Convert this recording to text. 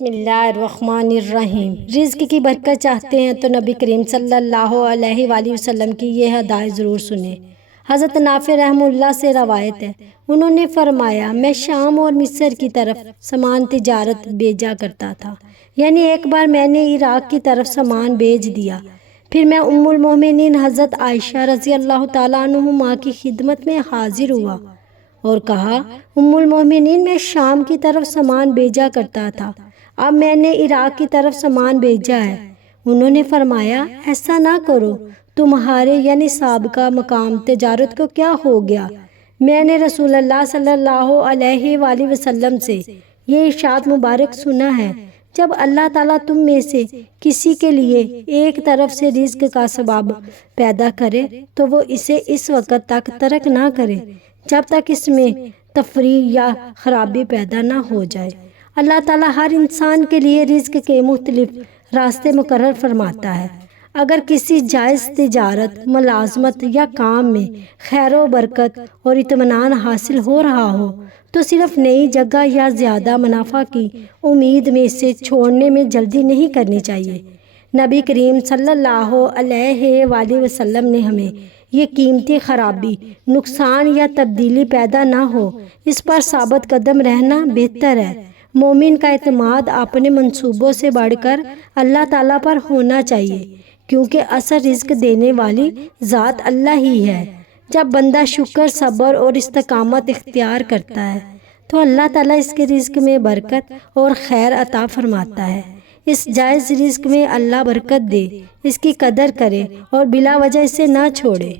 بسم اللہ الرحمن الرحیم۔ رزق کی برکت چاہتے ہیں تو نبی کریم صلی اللہ علیہ وآلہ وسلم کی یہ ہدایت ضرور سنیں۔ حضرت نافع رحمہ اللہ سے روایت ہے، انہوں نے فرمایا، میں شام اور مصر کی طرف سامان تجارت بھیجا کرتا تھا، یعنی ایک بار میں نے عراق کی طرف سامان بھیج دیا، پھر میں ام المومنین حضرت عائشہ رضی اللہ تعالیٰ عنہما کی خدمت میں حاضر ہوا اور کہا، ام المومنین میں شام کی طرف سامان بھیجا کرتا تھا، اب میں نے عراق کی طرف سامان بھیجا ہے۔ انہوں نے فرمایا، ایسا نہ کرو، تمہارے یعنی سابقہ مقام تجارت کو کیا ہو گیا؟ میں نے رسول اللہ صلی اللہ علیہ وآلہ وسلم سے یہ ارشاد مبارک سنا ہے، جب اللہ تعالیٰ تم میں سے کسی کے لیے ایک طرف سے رزق کا سبب پیدا کرے تو وہ اسے اس وقت تک ترک نہ کرے جب تک اس میں تفریح یا خرابی پیدا نہ ہو جائے۔ اللہ تعالیٰ ہر انسان کے لیے رزق کے مختلف راستے مقرر فرماتا ہے۔ اگر کسی جائز تجارت، ملازمت یا کام میں خیر و برکت اور اطمینان حاصل ہو رہا ہو تو صرف نئی جگہ یا زیادہ منافع کی امید میں اسے چھوڑنے میں جلدی نہیں کرنی چاہیے۔ نبی کریم صلی اللہ علیہ وآلہ وسلم نے ہمیں یہ قیمتی خرابی، نقصان یا تبدیلی پیدا نہ ہو اس پر ثابت قدم رہنا بہتر ہے۔ مومن کا اعتماد اپنے منصوبوں سے بڑھ کر اللہ تعالیٰ پر ہونا چاہیے، کیونکہ اصل رزق دینے والی ذات اللہ ہی ہے۔ جب بندہ شکر، صبر اور استقامت اختیار کرتا ہے تو اللہ تعالیٰ اس کے رزق میں برکت اور خیر عطا فرماتا ہے۔ اس جائز رزق میں اللہ برکت دے، اس کی قدر کرے اور بلا وجہ اسے نہ چھوڑے۔